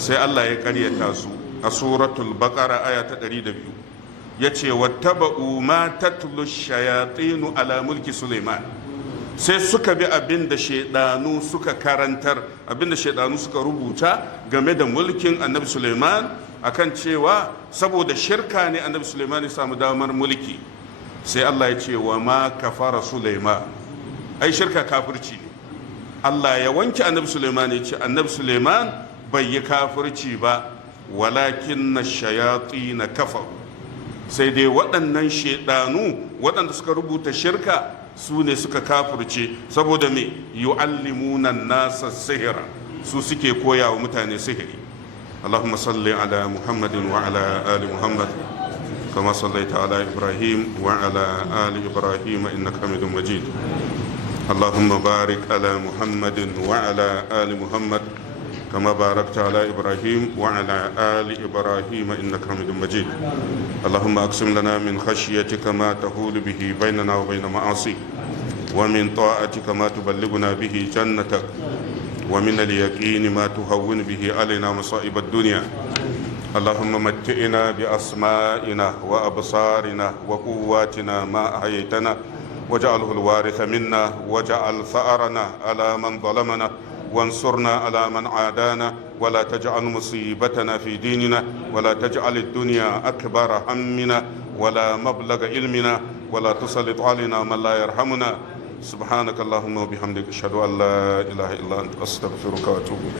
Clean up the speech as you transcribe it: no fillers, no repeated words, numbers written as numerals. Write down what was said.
sai Allah ya karyata su a suratul baqara aya ta 102 yace wattaba'u ma tatlu shayatinu ala mulki Sulaiman, sai suka bi abinda shaidanu suka karantar, abinda shaidanu suka rubuta game da mulkin annabi Sulaiman, akan cewa saboda shirka ne annabi Sulaiman ya samu damar mulki. sai Allah ya ce wa ma kafara Sulaiman, ai shirka kafirci ne. Allah ya wanke annabi Sulaiman ya ce annabi Sulaiman bai yi kafirci ba, walakin na shayatin na kafaru, sai dai waɗannan shaidanu waɗanda suka rubuta shirka su ne suka kafirce, saboda me yu'allimuna nasa sihira, su suke koya wa mutane sihiri. Allahumma salli ala Muhammadin wa ala ali Muhammad kama sallaita ala Ibrahim wa ala ali Ibrahim innaka Hamidum Majid. Allahumma barik ala Muhammadin wa ala ali Muhammad كما باركت على إبراهيم وعلى آل إبراهيم إنك حميد مجيد. اللهم أقسم لنا من خشيتك ما تحول به بيننا وبين معاصيك، ومن طاعتك ما تبلغنا به جنتك، ومن اليقين ما تهون به علينا مصائب الدنيا. اللهم متئنا بأسمائنا وأبصارنا وقواتنا ما أحييتنا، واجعله الوارث منا، واجعل ثأرنا على من ظلمنا، وانصرنا على من عادانا، ولا تجعل مصيبتنا في ديننا، ولا تجعل الدنيا أكبر همنا ولا مبلغ علمنا، ولا تسلط علينا من لا يرحمنا. سبحانك اللهم وبحمدك أشهد أن لا إله إلا أنت أستغفرك وأتوب إليك.